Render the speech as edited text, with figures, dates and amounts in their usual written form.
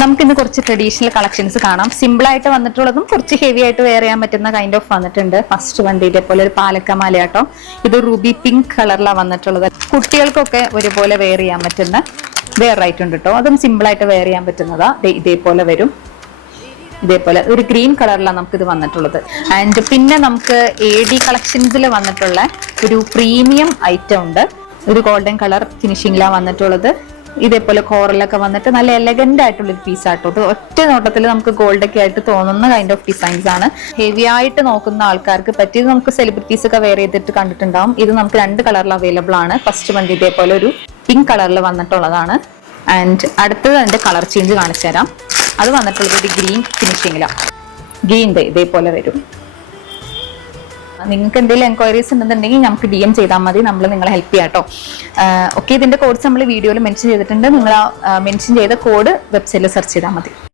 നമുക്കിന്ന് കുറച്ച് traditional collections കാണാം. സിമ്പിൾ ആയിട്ട് വന്നിട്ടുള്ളതും കുറച്ച് ഹെവി ആയിട്ട് വെയർ ചെയ്യാൻ പറ്റുന്ന കൈൻഡ് ഓഫ് വന്നിട്ടുണ്ട്. ഫസ്റ്റ് വണ്ടി ഇതേപോലെ ഒരു പാലക്കമാലയാട്ടോ. ഇത് റൂബി പിങ്ക് കളറിലാണ് വന്നിട്ടുള്ളത്. കുട്ടികൾക്കൊക്കെ ഒരുപോലെ വെയർ ചെയ്യാൻ പറ്റുന്ന വെയർ ആയിട്ടുണ്ട് കേട്ടോ. അതും സിമ്പിൾ ആയിട്ട് വെയർ ചെയ്യാൻ പറ്റുന്നതാ. ഇതേപോലെ വരും. ഇതേപോലെ ഒരു ഗ്രീൻ കളറിലാണ് നമുക്കിത് വന്നിട്ടുള്ളത്. ആൻഡ് പിന്നെ നമുക്ക് AD കളക്ഷൻസിൽ വന്നിട്ടുള്ള ഒരു പ്രീമിയം ഐറ്റം ഉണ്ട്. ഒരു ഗോൾഡൻ കളർ ഫിനിഷിംഗിലാണ് വന്നിട്ടുള്ളത്. ഇതേപോലെ കോറലൊക്കെ വന്നിട്ട് നല്ല എലഗന്റ് ആയിട്ടുള്ള ഒരു പീസ് ആട്ടോ. ഒറ്റ നോട്ടത്തിൽ നമുക്ക് ഗോൾഡ് ഒക്കെ ആയിട്ട് തോന്നുന്ന കൈൻഡ് ഓഫ് ഡിസൈൻസ് ആണ്. ഹെവി ആയിട്ട് നോക്കുന്ന ആൾക്കാർക്ക് പറ്റിയത് നമുക്ക് സെലിബ്രിറ്റീസ് ഒക്കെ വെയർ ചെയ്തിട്ട് കണ്ടിട്ടുണ്ടാവും. ഇത് നമുക്ക് 2 കളറിൽ അവൈലബിൾ ആണ്. ഫസ്റ്റ് വണ്ടി ഇതേപോലെ ഒരു പിങ്ക് കളറിൽ വന്നിട്ടുള്ളതാണ്. ആൻഡ് അടുത്തത് അതിന്റെ കളർ ചേഞ്ച് കാണിച്ചു തരാം. അത് വന്നിട്ടുള്ളത് ഒരു ഗ്രീൻ ഫിനിഷിങ്ങിലാണ്. ഗ്രീൻ ഇതേപോലെ വരും. നിങ്ങൾക്ക് എന്തെങ്കിലും എൻക്വയറീസ് ഉണ്ടെന്നുണ്ടെങ്കിൽ നമുക്ക് DM ചെയ്താൽ മതി. നമ്മൾ നിങ്ങളെ ഹെൽപ്പ് ചെയ്യാം കേട്ടോ. ഓക്കെ, ഇതിന്റെ കോഡ്സ് നമ്മൾ വീഡിയോയിൽ മെൻഷൻ ചെയ്തിട്ടുണ്ട്. നിങ്ങൾ മെൻഷൻ ചെയ്ത കോഡ് വെബ്സൈറ്റിൽ സെർച്ച് ചെയ്താൽ മതി.